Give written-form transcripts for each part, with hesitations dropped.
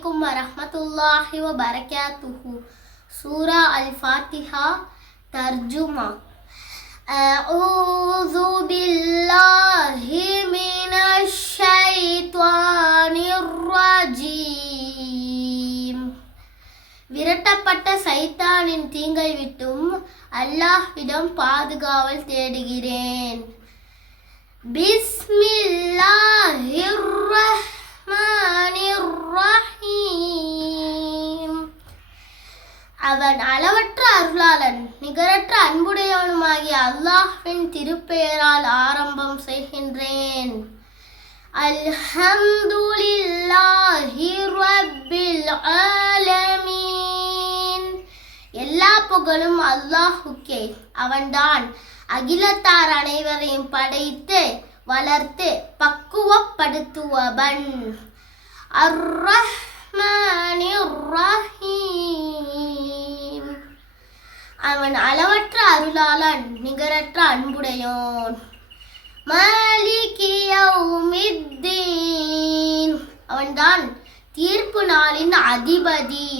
عليكم ورحمة الله وبركاته. سورة الفاتحة ترجمة. أعوذ بالله من الشيطان الرجيم. விரட்டப்பட்ட சைத்தானின் தீங்கை விட்டும் அல்லாஹ்விடம் பாதுகாவல் தேடுகிறேன். பிஸ்மில்லாஹிர் ரஹ்மானிர் ரஹீம். அவன் அளவற்ற அருளாளன் நிகரற்ற அன்புடையவனுமாகிய அல்லாஹ்வின் திருப்பெயரால் ஆரம்பம் செய்கின்றேன். அல்ஹம்துலில்லாஹி ரப்பில் ஆலமீன். எல்லா புகழும் அல்லாஹுக்கே. அவன்தான் அகிலத்தார் அனைவரையும் படைத்து வளர்த்து பக்குவப்படுத்துவவன். அர்-ரஹ்மானிர் ரஹீம். அவன் அளவற்ற அருளாளன் நிகரற்ற அன்புடையோன். மாலிகி யௌமித்தீன். அவன்தான் தீர்ப்பு நாளின் அதிபதி.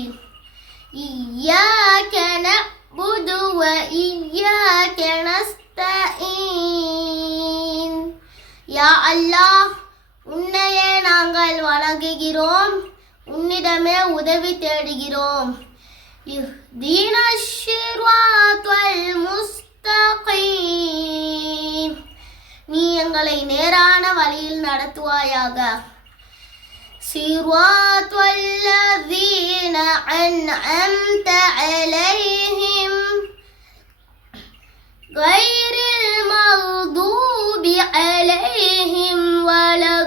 இய்யாக நஅ்புது வ இய்யாக நஸ்தஈன். யா அல்லாஹ், உன்னையே நாங்கள் வணங்குகிறோம், உன்னிடமே உதவி தேடுகிறோம். இஹ்தினஸ் ஸிராத்தல் முஸ்தகீம். நீ எங்களை நேரான வழியில் நடத்துவாயாக. ஸிராத்தல் லஸீன அன்அம்த அலைஹிம் கய்ரில் மக்தூபி அலைஹிம் வலத்தால்லீன்.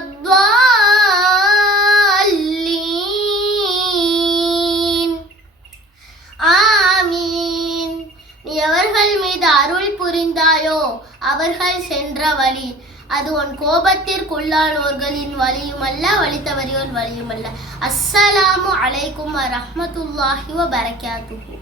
ஆமீன். நீ எவர்கள் மீது அருள் புரிந்தாயோ அவர்கள் சென்ற வழி அது உன் கோபத்திற்குள்ளானோர்களின் வழியுமல்ல, வழி தவறியோர் வழியுமல்ல. அஸ்ஸலாமு அலைக்கும் வரஹ்மத்துல்லாஹி வபரகாத்துஹு.